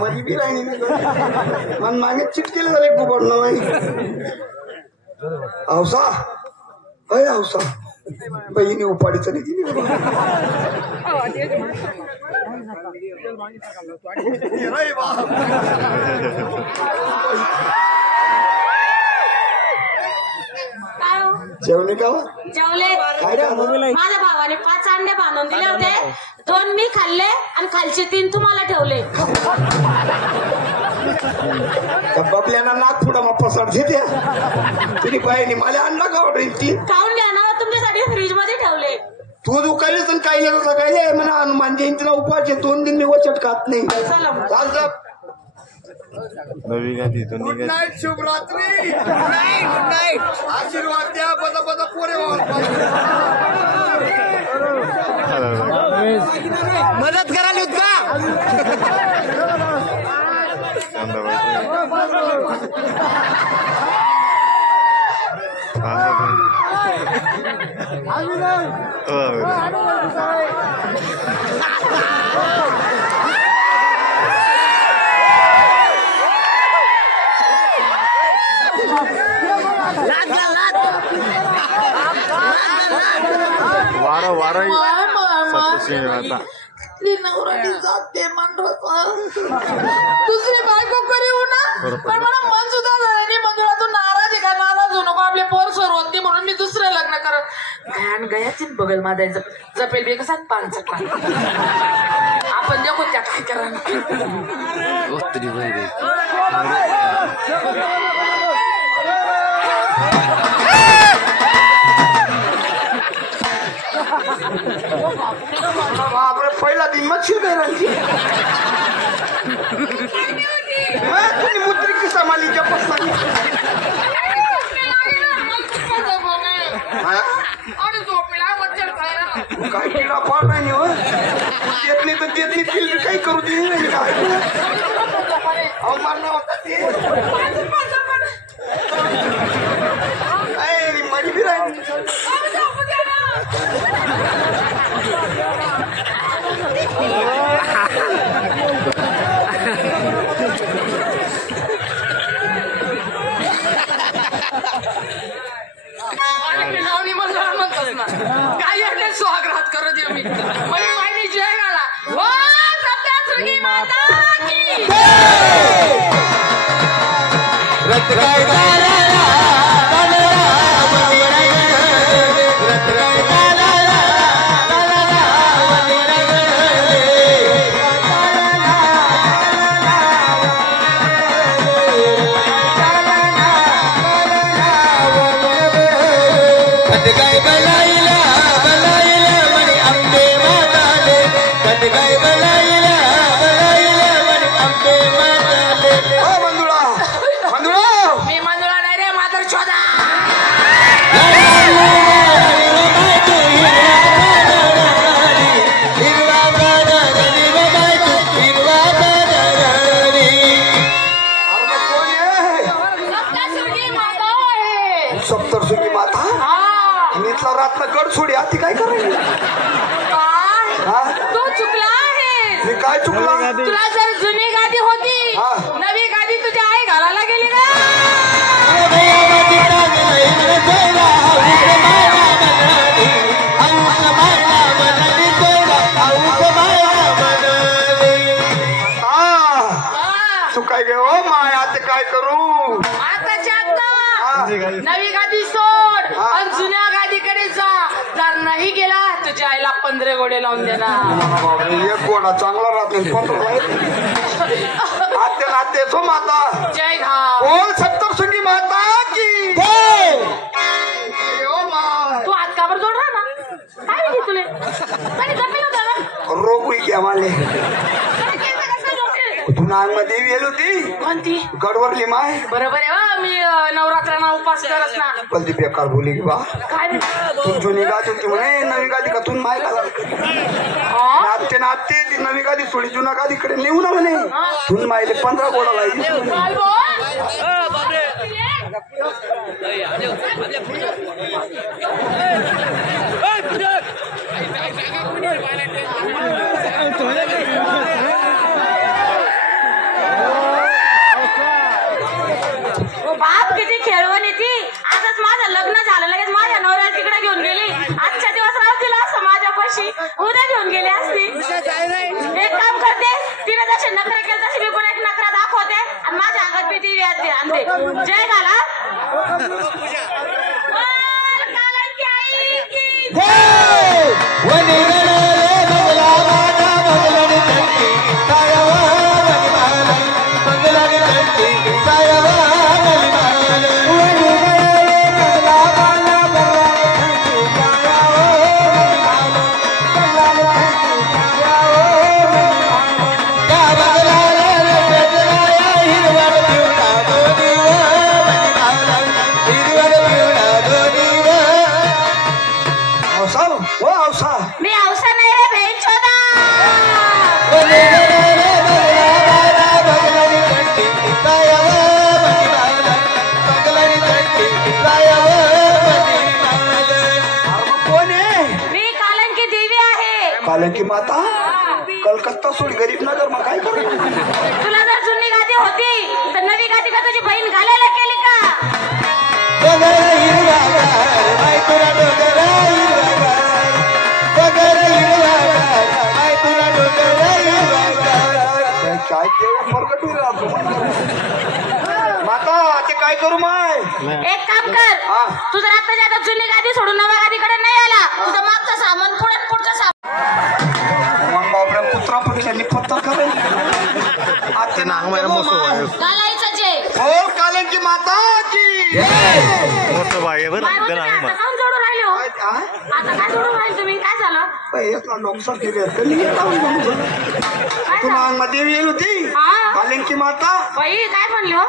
मधी बी राहिली मन मागे चिटकेल झाले गुबडणं नाही हौसा अय हौसा बहिणी उपाडीचं नाही दिली जेवणे का जेवले माझ्या भावाने 5 अंडे बांधून दिले होते 2 मी खाल्ले आणि खालचे 3 तुम्हाला ठेवले बबल्याना नाक पुढं मग पसड घेते तिने बाईने मला अंडा खावडील ती खाऊन घ्या ना तुमच्यासाठी फ्रीज मध्ये ठेवले तू दुखायला तर काही नाही सकाळी म्हणा हनुमान जयंतीला उपास 2 दिन मी वचट खात नाही चालतं नवी गादी तो गुड नाईट शुभरात्री गुड नाईट आशीर्वाद द्या बदा बदा पोरे मदत करायला होत वारा वारा आता जाते दुसरी बायको करी हो ना पण मला मन सुद्धा झालं नाही मंजुळा तू नाराज आहे का नाराज होऊ नको आपले पोर सर होते म्हणून मी दुसरं लग्न करत घाण गयाची बगल मादायचं जपेल बे कसा 5 आपण जे त्या काय करा बापरे पहिला दिन मच्छी करायची तुम्ही मुद्रिकी समालीच्या पसंती काय किडा पाड नाही हो देत नाही तर देत नाही फिल्ड काही करू दे नाही काय अवमान होता ते मरी बी राहिली काय स्वागत करू दे मी माहिती जय गाला हो सप्तशृंगी माता की सप्तशृंगी माता इथला रात्र गड सोडी आती काय करायची तू चुकला आहे मी काय चुकला तुला जर जुनी गादी होती नवी गादी तुझी आई घालायला गेली ना तू काय गे हो माय आता काय करू आताच्या नवी गादी सोड आणि जुन्या गादीकडे जा जर नाही गेला तुझ्या आईला 15 गोडे लावून देणार एक गोडा चांगला राहते आत्या नाते सो माता जय घा बोल सप्तशृंगी माता की तू हात काबर जोड रहा ना काय घे तुले रोग हुई क्या माले तू नागमध्ये गेली होती कोणती गडवरली माय बरोबर आहे मी नवरात्राना उपास करत ना कधी बेकार बोली की बा काय तू जुनी गादी होती म्हणे नवी गादी का तू माय घाला नाते नाते ती नवी गादी सोडी जुना गादीकडे नेऊ ना म्हणे तू मायले 15 गोडा लायची जय घाला कालांची आई की मी औसा नाही रे भेट छोदा कोण आहे? मी कालंकी देवी आहे कालंकी माता कलकत्ता सोड गरीब नगर मग काय करू तुला जर जुनी गादी होती तर नवी गादी का तुझी बहीण घालायला केली का काय माता ते काय करू माय एक काम कर हा. तू जर आता जुनी गादी सोडून नव्या गादीकडे नाही आला तुझं मागचं सामान पुढचं सामान मग बापरे कुत्रा पक्षांनी पत्ता करेल आते घालायचं जे हो कालंकी माता की मोठं बाई आहे बरं काय ते होतं नांग आता काहून जोडून राहिले हो आ? आता काय जोडून राहिले तुम्ही काय झालं एक डोंगसा फिरे तुला अंगमध्ये देवी येईल होती हा कालंकी माता बाई काय म्हणली हो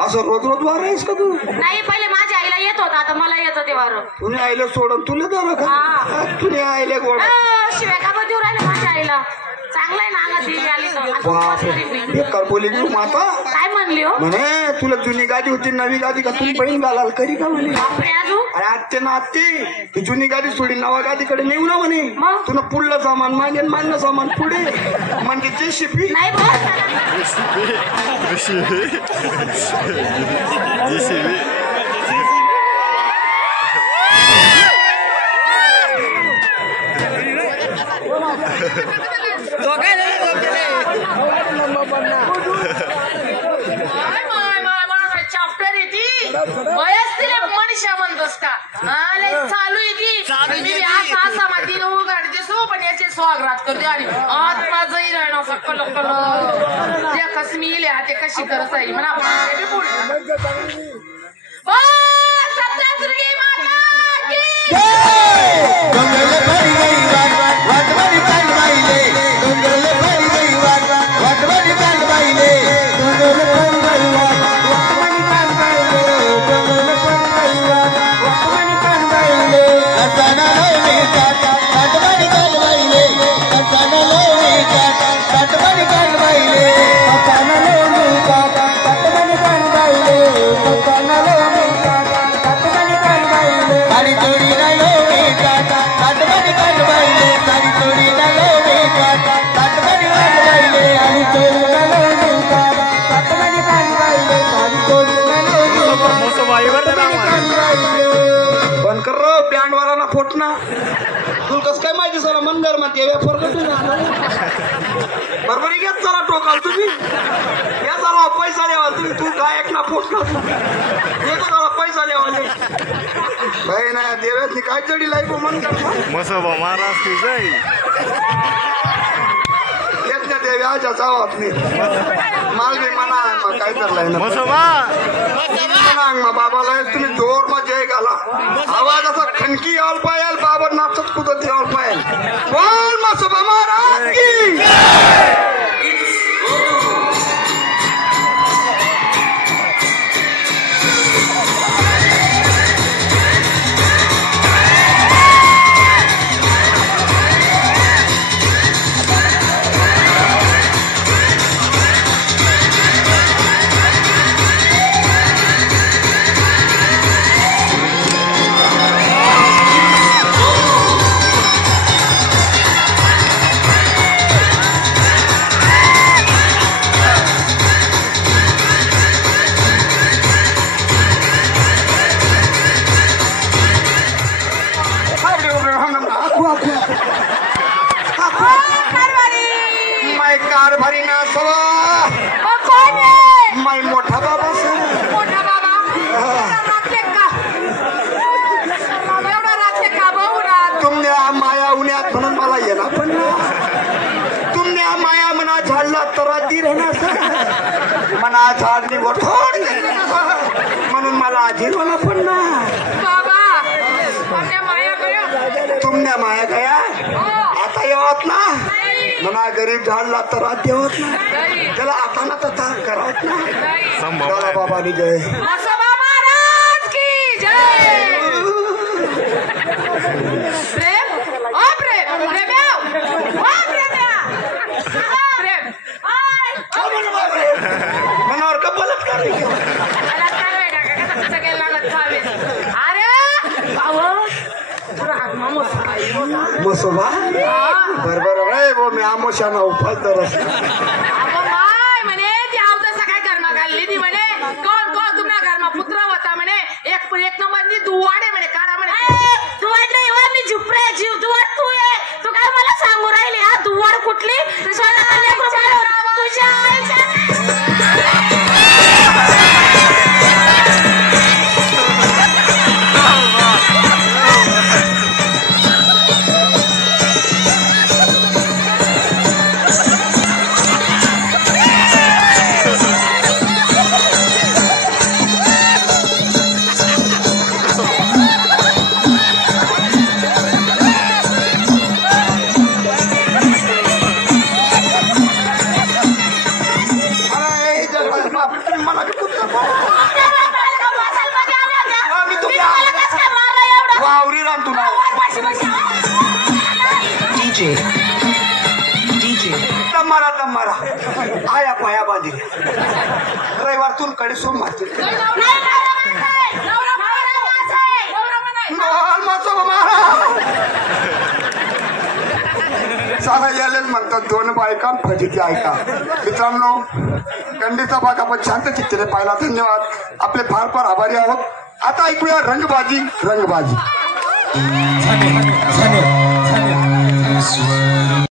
असं रोज रोज वार आहेस का तू नाही पहिले माझ्या आईला येत होता आता मला येतं ते वारं तुने आईला सोडून तुला दर का हा. तुने आईला गोड शिव्या का बरं देऊ राहिले माझ्या आईला चांगलं आहे ना अंगात देवी आली तर आता उपवास करीन मी. बेकार बोली घेऊ माता काय म्हणली हो म्हणे तुला जुनी गादी होती नवी गादी का तुम्ही बहीण घालाल करी का म्हणे बापरे अजून अरे आत्ते ना आत्ते तू जुनी गादी सोडी नवा गादीकडे नेऊ ना म्हणे मग? तुला पुढलं सामान मागेन मागणं सामान पुढे म्हणजे ते शिपी नाही बस चॅप्टर येते वयस्थिर मनीषा म्हणतोस का लय चालू आहे ती असा असा माती उघडते सो पण याचे स्वागत करते आणि आत्माजही राहणं सकल त्या कसमी ते कशी करत आहे म्हणा सप्तशृंगी माता की फोटना तुला कस काय माहिती सर मनगर मध्ये बरोबर घेत चला टोकाल तुम्ही या चला पैसा द्यावाल तुम्ही तू गायक ना फोटना तू पैसा द्यावाले भाई ना देवाची काय चढी लाईफ मन मसोबा महाराज की जय येत ना देव्याच्या चावात मी माल बी मना मग काय करलाय ना मसोबा मग बाबाला तुम्ही जोर मग जय घाला आवाज असा खनकी याल पायाल बाबा नाचत कुदत याल पायाल बोल मसोबा महाराज की तर रात्री राहणार मना झाडली गोठोड म्हणून मला आजीरवाला पण ना बाबा आपल्या माया गया तुमने माया गया आता येवत ना मना गरीब झाडला तर रात होत ना नाही त्याला आता ना तर करावत ना नाही संभव दादा बाबानी जय म्हसोबा महाराज की जय प्रेम ओ प्रेम प्रेम्या ओ प्रेम्या प्रेम मनावर का बोलत का नाही? मला काय वेगळा का कसं कसं गेला लागत थांबेल अरे बाबा तुला हात मामूस मसोबा बरोबर रे वो मी आमोशाना उपास दरस अगं माय म्हणे ती आवता काय कर्मा घालली ती म्हणे कोण कोण तुमच्या घरमा पुत्र होता म्हणे एक नंबरनी दुवाडे म्हणे काढा म्हणे दुवाड नाही वा मी झुपरे जीव दुवाड तू आहे तू काय मला सांगू राहिली हा दुवाड कुठली तुझ्या अरे जगभर बाप तुम्ही मला बी कुठं मी तुमच्या वावरी रान तुला दमारा आया पाया बांधी रविवारतून कडे सोमवारची सारा यालेच म्हणतात दोन बायका फजिती ऐका मित्रांनो कंडीचा भाग आपण शांत चित्तेने पाहिला धन्यवाद आपले फार फार आभारी आहोत आता ऐकूया रंगबाजी